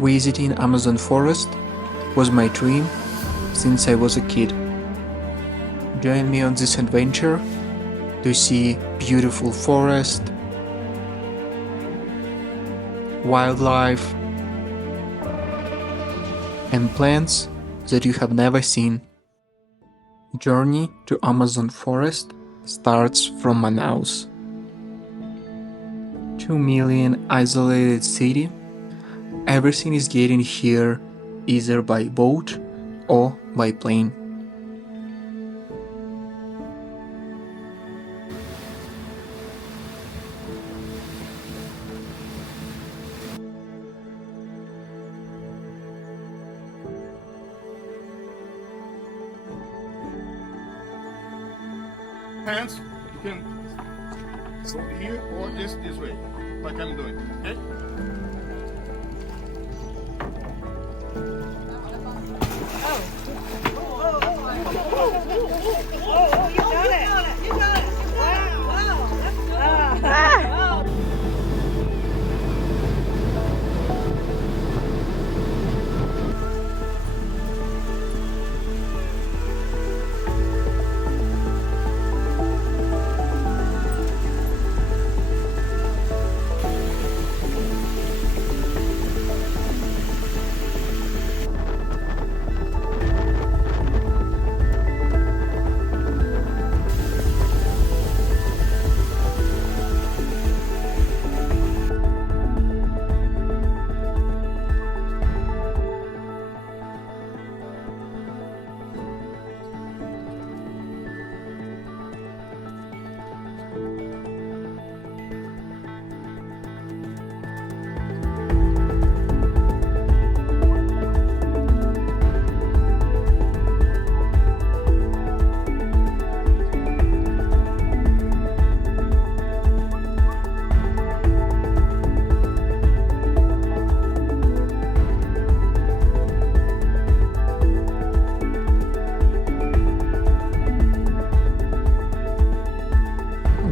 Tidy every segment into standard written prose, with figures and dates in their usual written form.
Visiting Amazon forest was my dream since I was a kid. Join me on this adventure to see beautiful forest, wildlife, and plants that you have never seen. Journey to Amazon forest starts from Manaus. 2 million isolated city. Everything is getting here either by boat or by plane. Hands, you can go here or this way, like I'm doing, okay?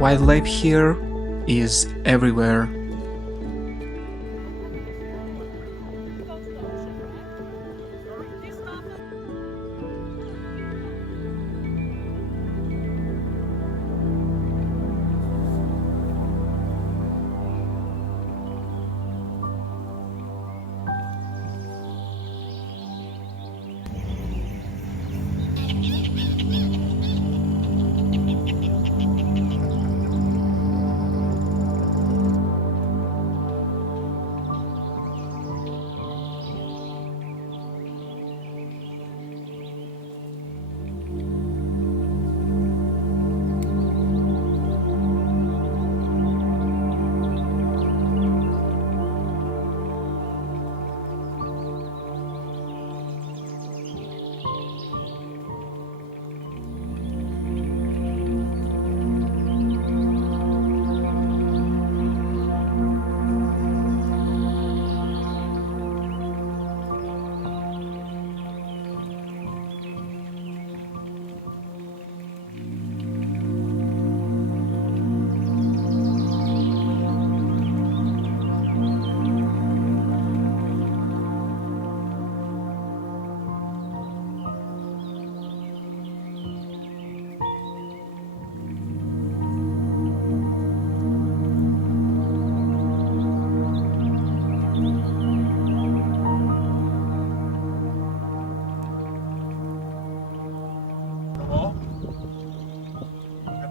Wildlife here is everywhere.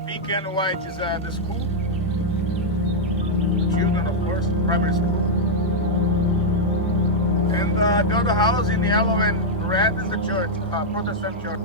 Pink and white is the school. The children, of course, primary school. And the other house in yellow and red is the church, Protestant church.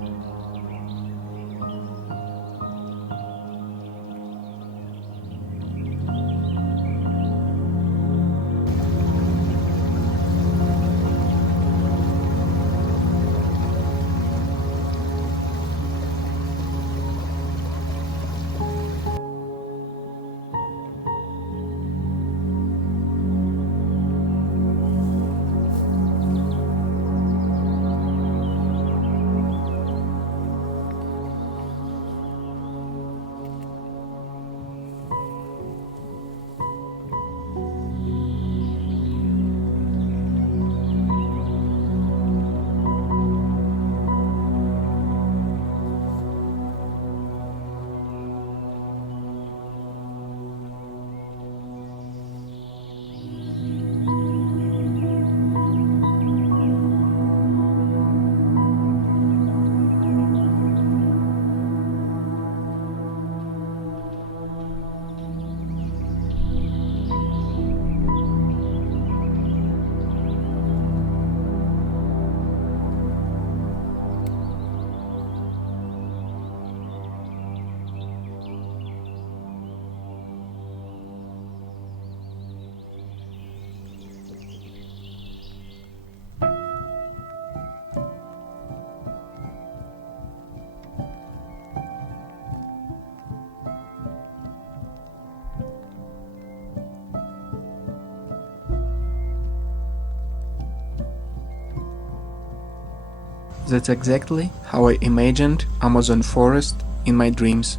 That's exactly how I imagined Amazon forest in my dreams.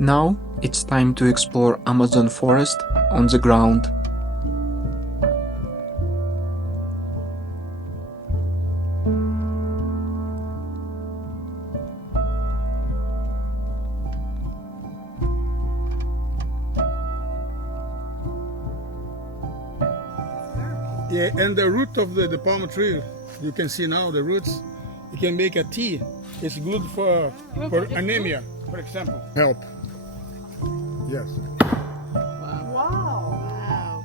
Now it's time to explore Amazon forest on the ground. Yeah, and the root of the palm tree, you can see now the roots. You can make a tea. It's good for anemia, for example. Help. Yes. Wow.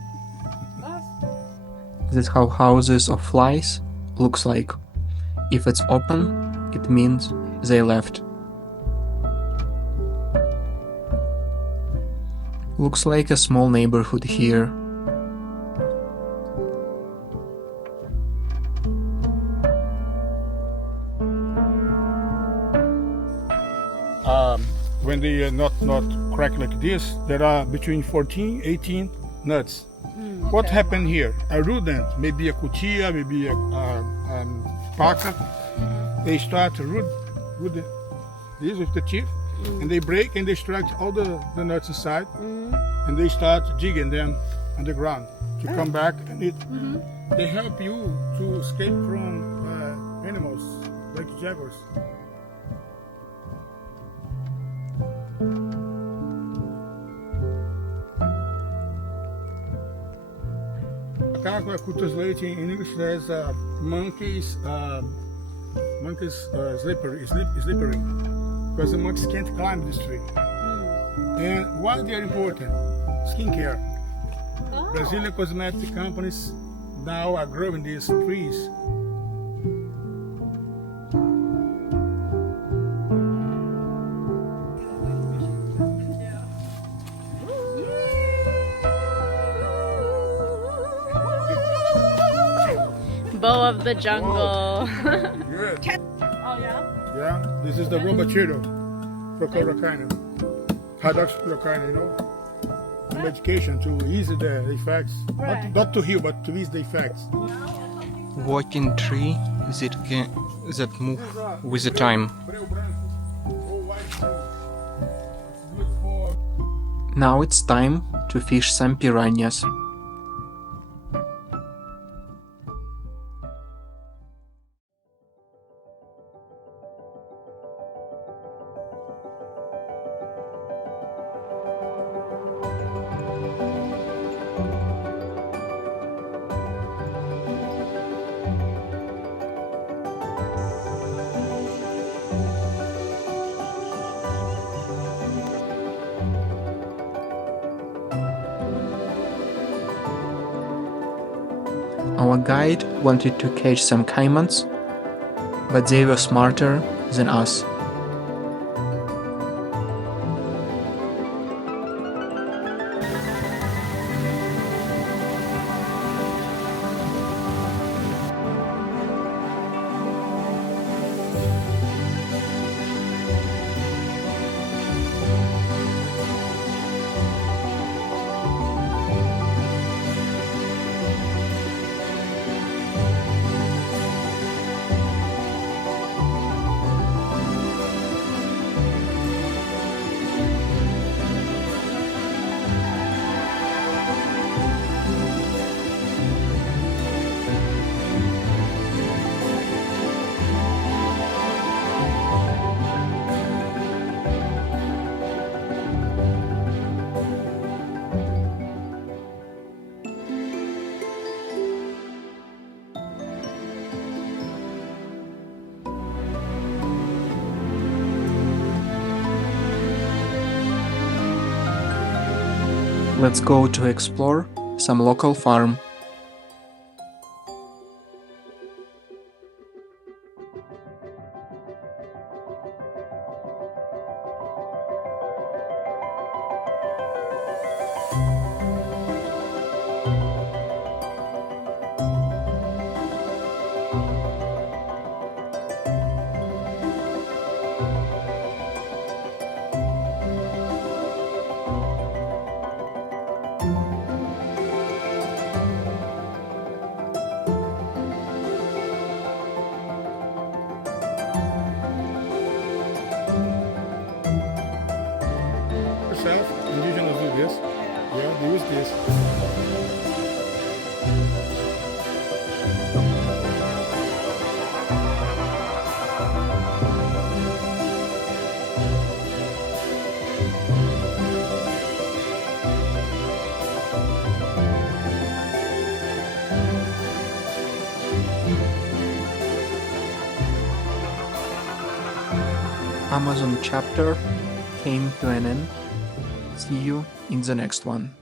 That's how houses of flies looks like. If it's open, it means they left. Looks like a small neighborhood here. When they are not cracked like this, there are between 14, 18 nuts. What happened here? A rodent, maybe a cutia, maybe a paca, they start to root this with the teeth, and they break and they extract all the nuts inside, and they start digging them underground to come back and eat. They help you to escape from animals like jaguars. Macaco could translate in English as monkeys slippery, because the monkeys can't climb this tree. And why they are important? Skincare. Brazilian cosmetic companies now are growing these trees. Bow of the jungle. Good. Oh yeah? Yeah, this is the raw material for chloroquine, hydroxychloroquine, you know, medication to ease the effects, not to heal, but to ease the effects. Walking tree that move with the time. Now it's time to fish some piranhas. Our guide wanted to catch some caimans, but they were smarter than us. Let's go to explore some local farm. Yourself, indigenous do this. Yeah, they use this. Amazon chapter came to an end. See you in the next one.